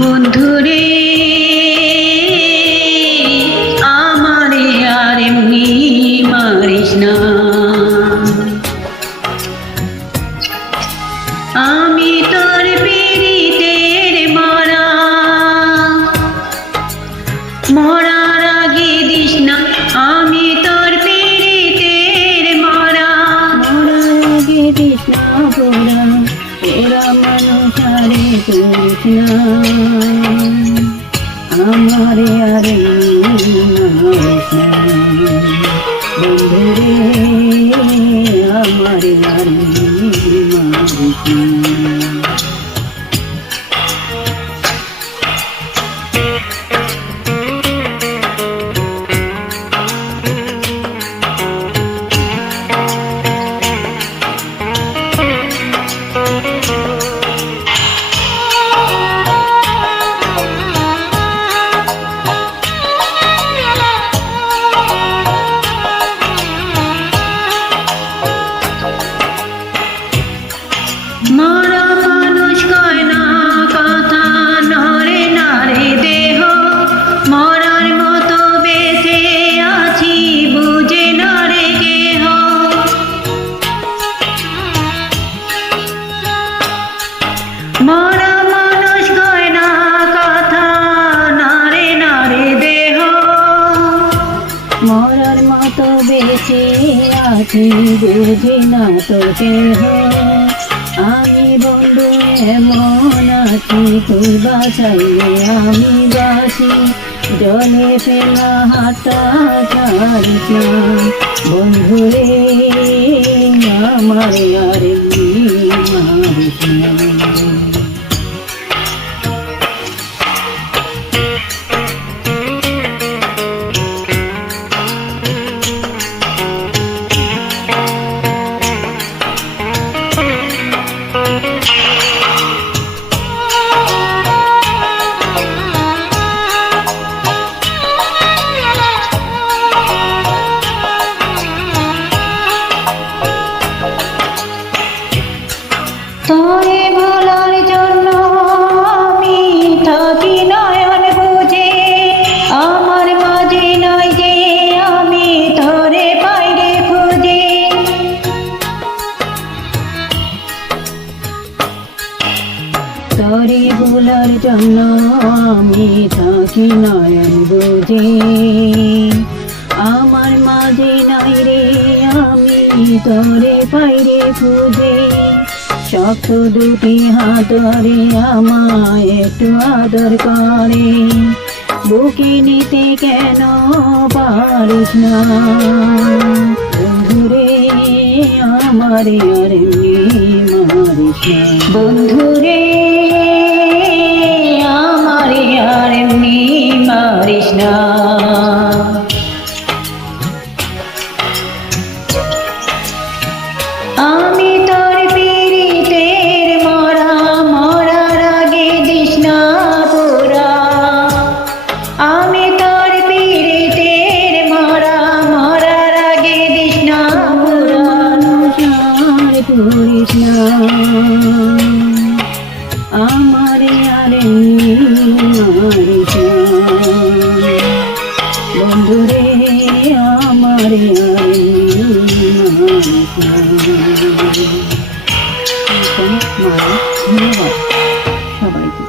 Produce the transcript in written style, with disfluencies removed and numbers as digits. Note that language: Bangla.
বন্ধুরে আমারে আর এমনি মারিস না, আমি তোর পীড়িতের মরা, মরার আগে দিস না, আমি তোর পীড়িতের মরা, মরার আগে দিস না পোড়া, পোড়া মানুষ আরে করিস না, আমারে আরে মারিস না, বন্ধুরে আমারে আরে মারিস না। মরা মানুষ কয় না কথা, নরে নারে দেহ, মরার মতো বেঁচে আছি বুঝে নরে কেহ, মরা মানুষ কয় না কথা, নারে নারে দেহ, মরার মতো বেঁচে আছি বুঝে না তো কেহ, আমি বন্ধু এমন আছি তুই বাঁচাইলে আমি বাঁচি, জলে ফেলা হাঁটা ছাড়িস না, বন্ধুরে আমারে আরে মারিস না। তোরে ভোলার জন্য আমি থাকি নয়ন বুঝে, আমার মাঝে নয় যে আমি তোরে বাইরে খুঁজে, তোরে ভোলার জন্য আমি থাকি নয়ন বুঝে, আমার মাঝে নাই রে আমি তোরে বাইরে খুঁজে, শক্ত দুটি হাতরে আমায় একটু আদর করে, বুকে নিতে কেন পারিস না, বন্ধুরে আমারে আরে মারিস না, বন্ধুরে আমারে আরে মারিস না। আমি তোর পীড়িতের মরা, মরার আগে দিস না পোড়া, আমি তোর পীড়িতের মরা, মরার আগে দিস না পোড়া, করিস না, আমারে আরে মারিস না, বন্ধুরে আমারে আরে মারিস না। ধন্যবাদ সবাইকে।